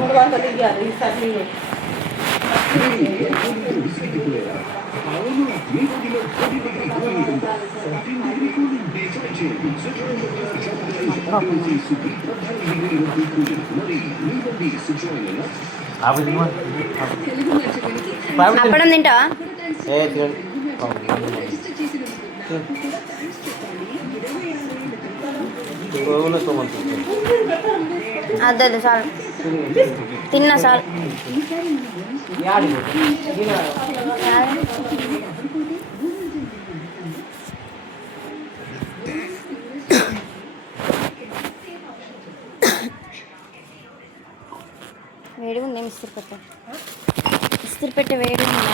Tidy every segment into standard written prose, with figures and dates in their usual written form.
300 ఇవ్వాలి ఈసారి. అప్పడం తింటావా? అద్దదు చాలు, తిన్నా చాలు. వేడిగా ఉంది. ఇస్త్రీ పెట్టే వేడి ఉంది.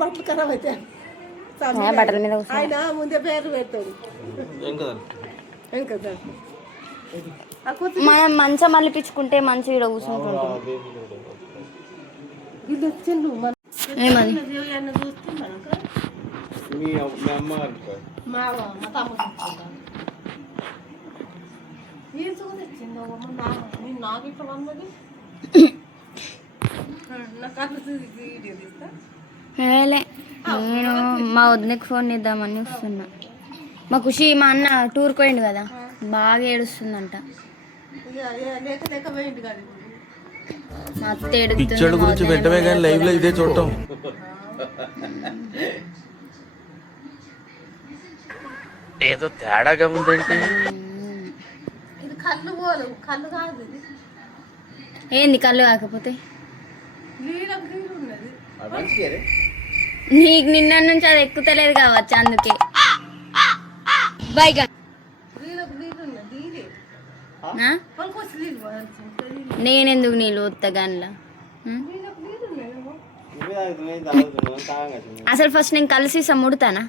బట్టలు ఖరాబ్ అయితే బట్టల మీద ఆయన ముందే పేరు పెడతాడు. మనం మంచం మళ్ళీపించుకుంటే మంచి ఇక్కడ కూర్చుంటుంటాం. ఇది వచ్చిండు ఏమది నాకు ఇక్కడ ఉన్నది. నేను మా వదినకి ఫోన్ చేద్దామని వస్తున్నా. మా ఖుషి మా అన్న టూర్కి పోయిండు కదా, బాగా ఏడుస్తుందంట. మా అత్త పిచ్చోళ్ళ గురించి పెట్టమే కానీ లైవ్ లో ఇదే చూడటం. ఏదో తేడాగా ఉందంటే ఏంది కళ్ళు కాకపోతే నీకు నిన్న నుంచి అది ఎక్కుతలేదు కావచ్చు, అందుకే. బైగా నేనెందుకు నీళ్ళు వత్తగాన్లా? అసలు ఫస్ట్ నేను కలిసి ముడతానా?